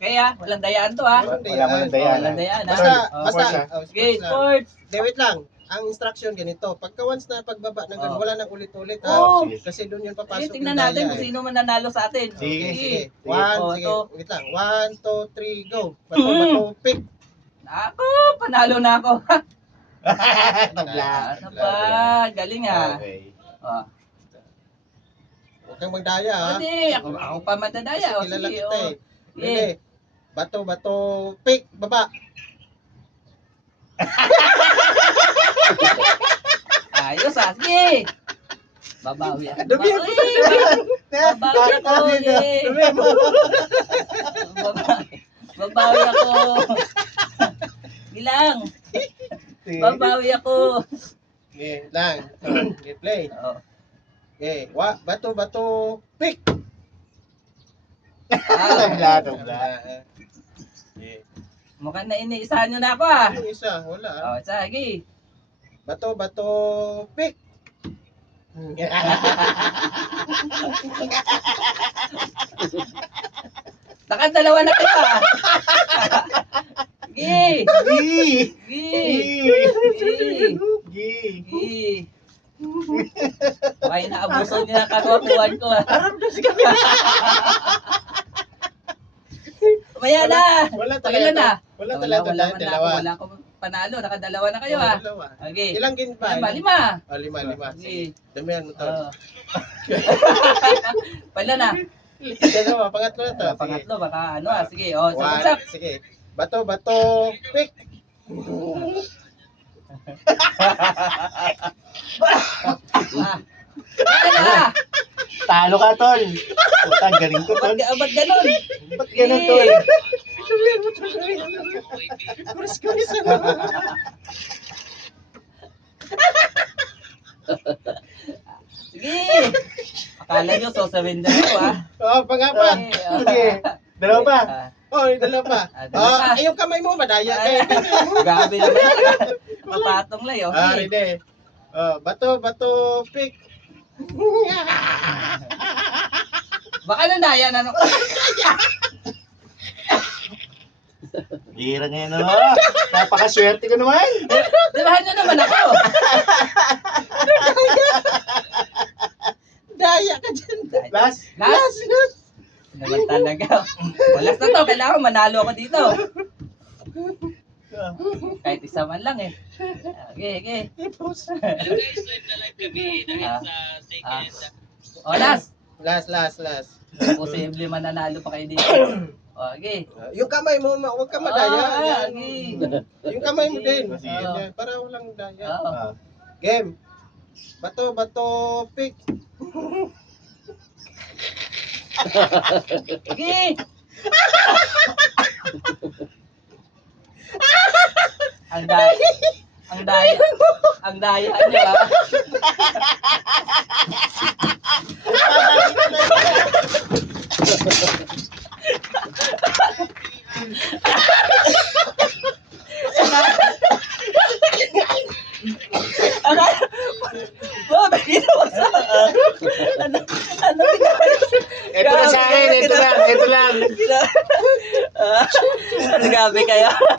Kaya, walang dayaan to ha. Walang Walang Walang dayaan. dayaan ha. Basta, Oh, basta. sports, Okay, Sports lang. sports. Hindi, wait lang. Ang instruction ganito. Pagka once na pagbaba ng ganun, Oh. wala nang ulit-ulit Oh. ha. Kasi doon yun papasok Eh, tingnan natin kung eh. sino mananalo sa atin. Sige, sige. Sige. One, Oh, sige. ito. Wait lang. 1, 2, 3, go. Bato, pick. Ako, panalo na ako. Tabla. Ano ba? Galing ha. Okay. Oh. Huwag kang magdaya ha. Hindi, ako pa madadaya. O, Kilala sige, kita oh. eh. Sige. Sige. Bato, pick. Baba. Ayos ah, sige. Babawi ako. Dumi mo. Babawi ako. eh. Babawi ako. Gilang. Babawi ako. Okay, lang. Okay, play. Oh. Okay, bato, pick. Tabla, tabla. Okay. Mukhang na iniisahan nyo na ako ah. Yung isa, wala. Oh, sige. Bato, pick. Nakadalawa na kayo ah. Sige. Gi! Sige. Gi! Gi! Sige. Okay, naabuso niya ang kagwapuan ko ah. Maya na. Wala Tagalan na. Wala Wala talaga man tayo, dalawa. Wala akong panalo. Nakadalawa na kayo Oo, ah. dalawa. Okay. Ilang game pa? Lima, lima. Oh, lima. Sige. Sige. Damihan mo to. Oh. Pala na. Dalawa, pangatlo na to. Ah, pangatlo, baka ano ah. Sige, oh, so what's up? Sige. Bato, pick. Ah. Ano na? Talo ka, tol. Puta, galing ko, tol. Ba't ganun? Ba't ganun, tol? Damihan mo to. Kuris. Sige. Akala nyo, so surrender ko ah. Oh, pangapat. Sige. Dalawa pa. Ah, Oh, dalawa pa. dalawa pa. Yung kamay mo, madaya ka eh. Grabe naman. Mapatong lang yun. Ah, ready. Bato, pick. Baka nandaya na. Gira ngayon, no? Napakaswerte ko naman. Dibahan nyo naman ako. Daya ka dyan. Last. Last. Naman talaga. Walas na to. Kailangan manalo ako dito. Kahit isa man lang eh. Okay. Hello guys, live na live kami. Dahil sa second. O, last. Last. Posible mananalo pa kayo dito. Okay. Yung kamay mo, huwag ka madaya. Yan. Okay. Yung kamay mo din. Sige. Yan, para walang daya. Oh. Game. Bato, pick. Okay. Ang daya niyo ah. Bob, ginawa sa ano Ito na sa akin, ito lang. Grabe kayo.